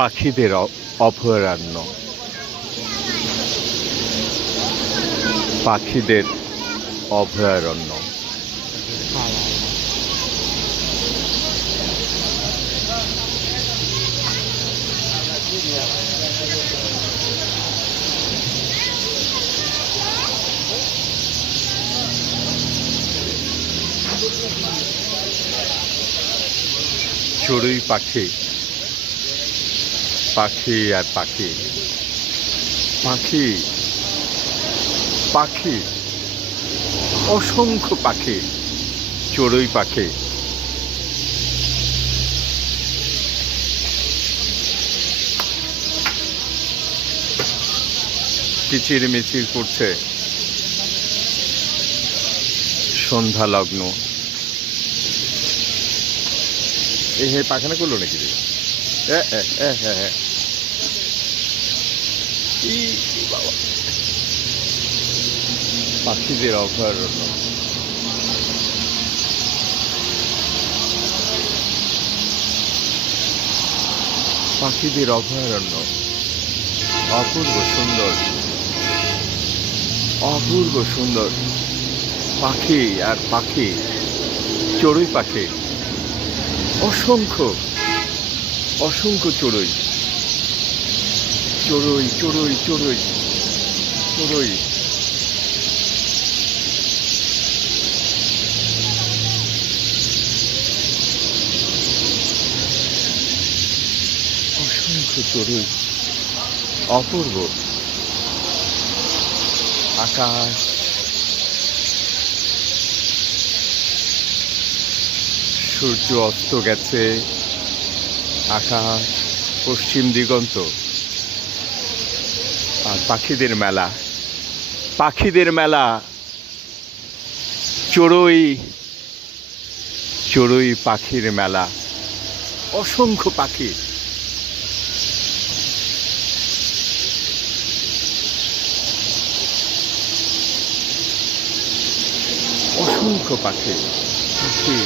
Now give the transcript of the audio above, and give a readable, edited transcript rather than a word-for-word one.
পাখিদের অভয়ারণ্য, পাখিদের অভয়ারণ্য। চড়ুই পাখি, পাখি আর পাখি, পাখি পাখি, অসংখ্য পাখি, চড়ুই পাখি। কিচির মিচির করছে, সন্ধ্যা লগ্ন। এই হে পাখানা করলো নাকি রে? হ্যাঁ, বাবা, পাখিদের অভয়ারণ্য। পাখিদের অভয়ারণ্য অপূর্ব সুন্দর, অপূর্ব সুন্দর। পাখি আর পাখি, চড়ুই পাখি, অসংখ্য অসংখ্য চড়ুই, চড়ুই চড়ুই চড়ুই চড়ুই। অসংখ্য চড়ুই, অপূর্ব আকাশ, সূর্য অস্ত গেছে, আকাশ, পশ্চিম দিগন্ত, আর পাখিদের মেলা, পাখিদের মেলা। চড়ুই চড়ুই পাখির মেলা, অসংখ্য পাখি। অসংখ্য পাখি, পাখি।